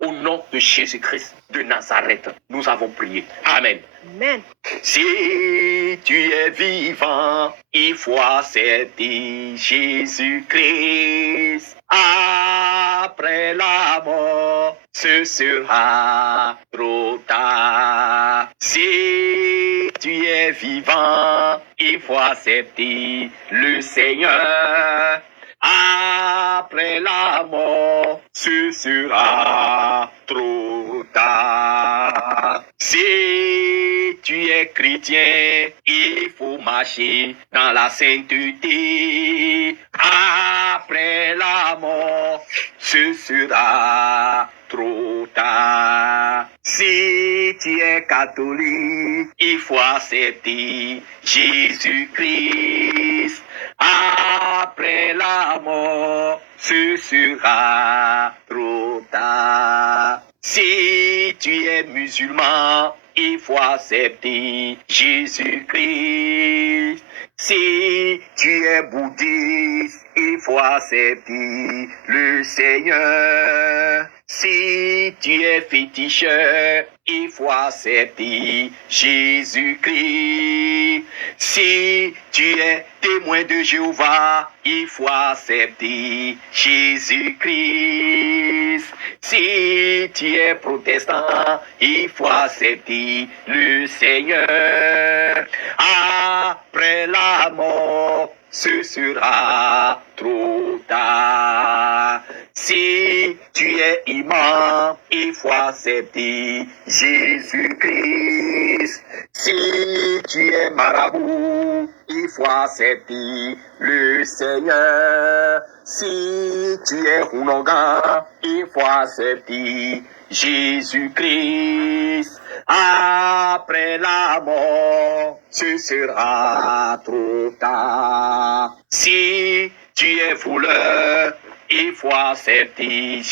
Au nom de Jésus-Christ de Nazareth, nous avons prié. Amen. Amen. Si tu es vivant, il faut accepter Jésus-Christ. Après la mort, ce sera trop tard. Si tu es vivant, il faut accepter le Seigneur. Après la mort, ce sera trop tard. Si tu es chrétien, il faut marcher dans la sainteté. Après la mort, ce sera trop tard. Si tu es catholique, il faut accepter Jésus-Christ. Après la mort, ce sera trop tard. Si tu es musulman, il faut accepter Jésus-Christ. Si tu es bouddhiste, il faut accepter le Seigneur. Si tu es féticheur, il faut accepter Jésus-Christ. Si tu es témoin de Jéhovah, il faut accepter Jésus-Christ. Si tu es protestant, il faut accepter le Seigneur. Après la mort, ce sera trop tard. Si tu es imam, il faut accepter Jésus-Christ. Si tu es marabout, il faut accepter le Seigneur. Si tu es Hunonga, il faut accepter Jésus-Christ. Après la mort, ce sera trop tard. Si tu es voleur, il faut accepter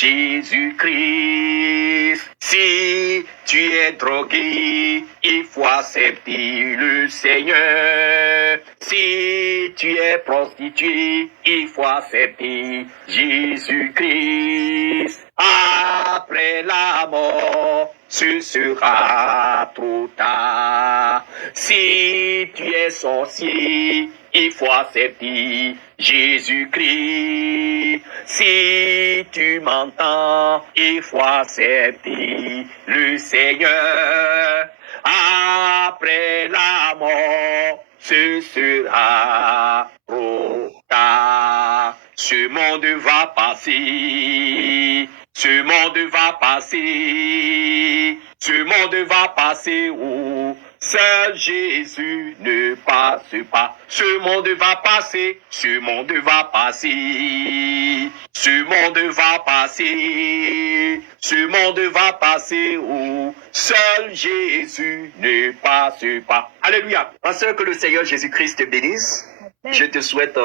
Jésus-Christ. Si tu es drogué, il faut accepter le Seigneur. Si tu es prostituée, il faut accepter Jésus-Christ. Après la mort, ce sera trop tard. Si tu es sorcier, il faut accepter Jésus-Christ. Si tu m'entends, il faut accepter le Seigneur. Après la mort, ce sera trop tard. Ce monde va passer. Ce monde va passer. Ce monde va passer où seul Jésus ne passe pas. Ce monde va passer. Ce monde va passer. Ce monde va passer. Ce monde va passer où seul Jésus ne passe pas. Alléluia. Pensez que le Seigneur Jésus-Christ te bénisse. Je te souhaite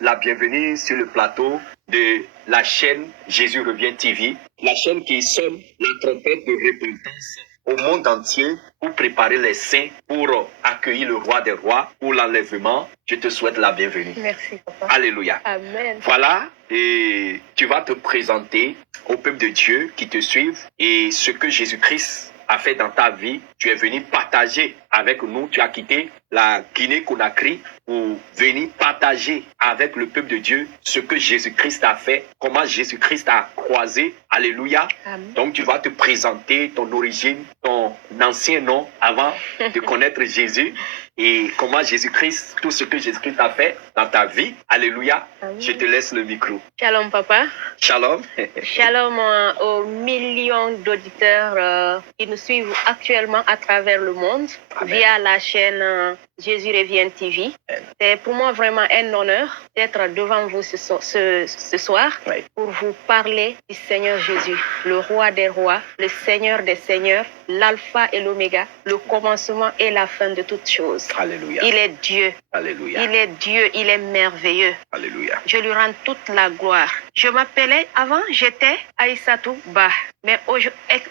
la bienvenue sur le plateau de la chaîne Jésus revient TV, la chaîne qui sonne la trompette de repentance au monde entier pour préparer les saints pour accueillir le roi des rois pour l'enlèvement. Je te souhaite la bienvenue. Merci, papa. Alléluia. Amen. Voilà, et tu vas te présenter au peuple de Dieu qui te suivent et ce que Jésus-Christ a fait dans ta vie. Tu es venu partager avec nous. Tu as quitté la Guinée-Conakry pour venir partager avec le peuple de Dieu ce que Jésus-Christ a fait, comment Jésus-Christ a croisé. Alléluia. Amen. Donc tu vas te présenter ton origine, ton ancien nom avant de connaître Jésus et comment Jésus-Christ, tout ce que Jésus-Christ a fait dans ta vie. Alléluia. Amen. Je te laisse le micro. Shalom, papa. Shalom. Shalom aux millions d'auditeurs qui nous suivent actuellement à travers le monde Amen. via la chaîne Jésus revient TV. Amen. C'est pour moi vraiment un honneur d'être devant vous ce soir Oui. pour vous parler du Seigneur Jésus, le roi des rois, le Seigneur des seigneurs, l'alpha et l'oméga, le commencement et la fin de toutes choses. Alléluia. Il est Dieu. Alléluia. Il est Dieu, il est merveilleux. Alléluia. Je lui rends toute la gloire. Je m'appelais, avant j'étais Aïssatou Bah, mais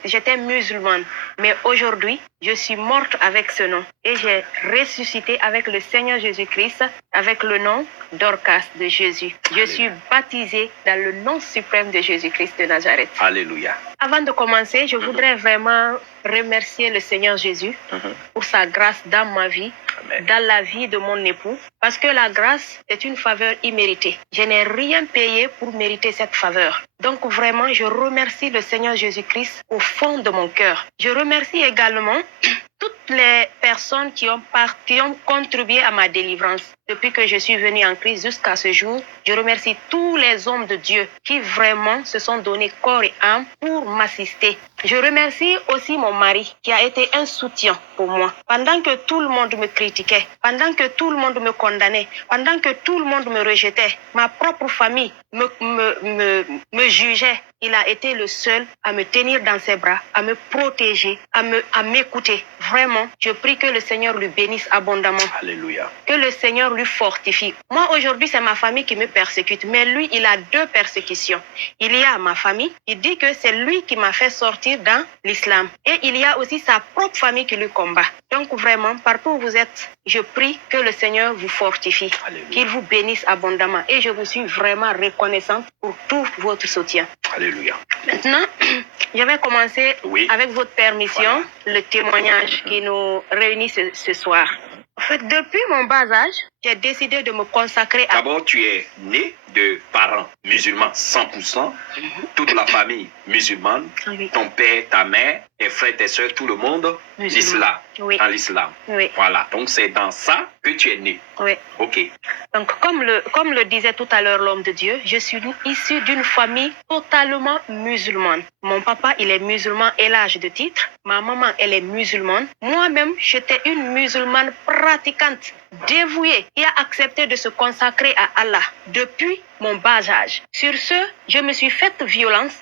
j'étais musulmane. Mais aujourd'hui, je suis morte avec ce nom et j'ai ressuscité ressuscité avec le Seigneur Jésus-Christ, avec le nom Dorcas de Jésus. Je suis baptisée dans le nom suprême de Jésus-Christ de Nazareth. Alléluia. Avant de commencer, je voudrais vraiment remercier le Seigneur Jésus pour sa grâce dans ma vie, Amen. dans la vie de mon époux, parce que la grâce est une faveur imméritée. Je n'ai rien payé pour mériter cette faveur. Donc vraiment, je remercie le Seigneur Jésus-Christ au fond de mon cœur. Je remercie également toutes les personnes qui ont contribué à ma délivrance. Depuis que je suis venue en Christ jusqu'à ce jour, je remercie tous les hommes de Dieu qui vraiment se sont donnés corps et âme pour m'assister. Je remercie aussi mon mari qui a été un soutien pour moi. Pendant que tout le monde me critiquait, pendant que tout le monde me condamnait, pendant que tout le monde me rejetait, ma propre famille me jugeait, il a été le seul à me tenir dans ses bras, à me protéger, à m'écouter. Vraiment, je prie que le Seigneur lui bénisse abondamment. Alléluia. Que le Seigneur lui fortifie. Moi, aujourd'hui, c'est ma famille qui me persécute. Mais lui, il a deux persécutions. Il y a ma famille. Il dit que c'est lui qui m'a fait sortir dans l'islam. Et il y a aussi sa propre famille qui lui combat. Donc vraiment, partout où vous êtes, je prie que le Seigneur vous fortifie. Alléluia. Qu'il vous bénisse abondamment. Et je vous suis vraiment reconnaissante pour tout votre soutien. Alléluia. Maintenant, je vais commencer avec votre permission, le témoignage qui nous réunit ce soir. En fait, depuis mon bas âge, j'ai décidé de me consacrer à... D'abord, tu es né de parents musulmans 100%, toute la famille musulmane, Oui. ton père, ta mère, tes frères, tes soeurs, tout le monde, Musulman. l'islam, Oui. dans l'islam. Oui. Voilà, donc c'est dans ça que tu es né. Oui. Ok. Donc, comme le disait tout à l'heure l'homme de Dieu, je suis issue d'une famille totalement musulmane. Mon papa, il est musulman et l'âge de titre. Ma maman, elle est musulmane. Moi-même, j'étais une musulmane pratiquante, dévouée, et a accepté de se consacrer à Allah depuis mon bas âge. Sur ce, je me suis faite violence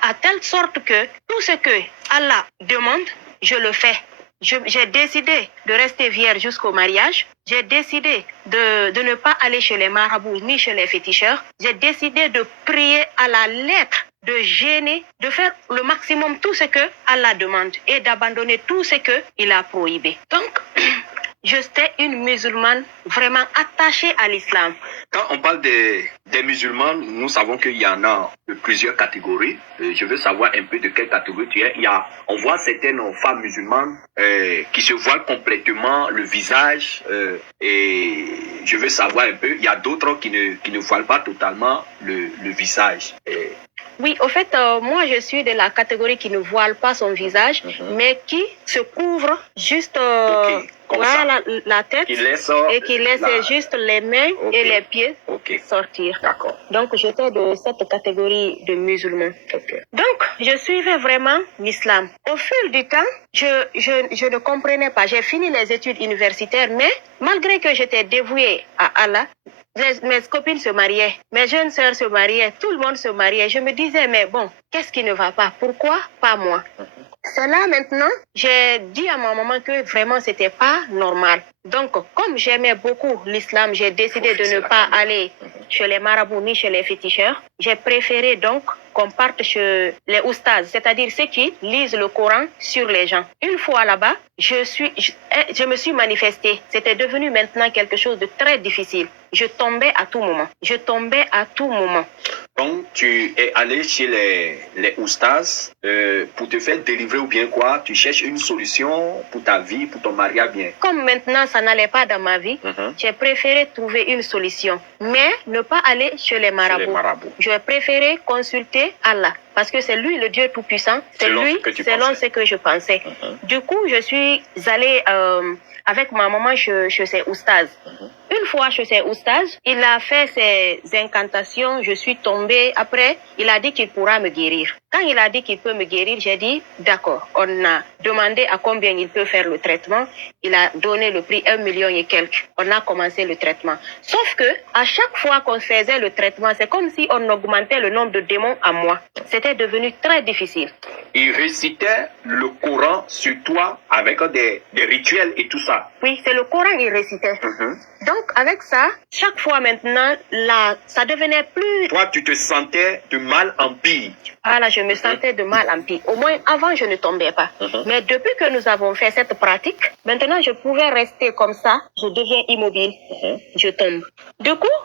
à telle sorte que tout ce que Allah demande, je le fais. J'ai décidé de rester vierge jusqu'au mariage. J'ai décidé de ne pas aller chez les marabouts ni chez les féticheurs. J'ai décidé de prier à la lettre, de jeûner, de faire le maximum tout ce que Allah demande et d'abandonner tout ce que il a prohibé. Donc, j'étais une musulmane vraiment attachée à l'islam. Quand on parle des musulmans, nous savons qu'il y en a plusieurs catégories. Je veux savoir un peu de quelle catégorie tu es. On voit certaines femmes musulmanes qui se voilent complètement le visage. Et je veux savoir un peu, il y a d'autres qui ne voilent pas totalement le visage. Oui, au fait, moi, je suis de la catégorie qui ne voile pas son visage, mais qui se couvre juste la tête et qui laisse juste les mains et les pieds sortir. D'accord. Donc, j'étais de cette catégorie de musulmans. Okay. Donc, je suivais vraiment l'islam. Au fil du temps, je ne comprenais pas. J'ai fini les études universitaires, mais malgré que j'étais dévouée à Allah, mes copines se mariaient, mes jeunes sœurs se mariaient, tout le monde se mariait. Je me disais, mais bon, qu'est-ce qui ne va pas? Pourquoi pas moi? C'est là maintenant, j'ai dit à ma maman que vraiment c'était pas normal. Donc, comme j'aimais beaucoup l'islam, j'ai décidé de ne pas aller chez les marabouts ni chez les féticheurs. J'ai préféré donc qu'on parte chez les oustas, c'est-à-dire ceux qui lisent le Coran sur les gens. Une fois là-bas, je me suis manifestée. C'était devenu maintenant quelque chose de très difficile. Je tombais à tout moment. Je tombais à tout moment. Donc, tu es allé chez les oustas pour te faire délivrer ou bien quoi? Tu cherches une solution pour ta vie, pour ton mariage bien. Comme maintenant, ça n'allait pas dans ma vie, j'ai préféré trouver une solution. Mais ne pas aller chez les marabouts. J'ai préféré consulter Allah. Parce que c'est lui le Dieu Tout-Puissant. C'est lui, selon ce que je pensais. Du coup, je suis allée avec ma maman chez ses oustas. Une fois chez ses oustas, il a fait ses incantations, je suis tombée. Après, il a dit qu'il pourra me guérir. Quand il a dit qu'il peut me guérir, j'ai dit d'accord. On a demandé à combien il peut faire le traitement. Il a donné le prix 1 million et quelques. On a commencé le traitement. Sauf que à chaque fois qu'on faisait le traitement, c'est comme si on augmentait le nombre de démons à moi. C'était devenu très difficile. Il récitait le Coran sur toi avec des rituels et tout ça. Oui, c'est le Coran qu'il récitait. Donc, avec ça, chaque fois maintenant, ça devenait plus... Toi, tu te sentais de mal en pire. Voilà, je me sentais de mal en pis. Au moins, avant, je ne tombais pas. Mais depuis que nous avons fait cette pratique, maintenant, je pouvais rester comme ça. Je deviens immobile. Je tombe. Du coup,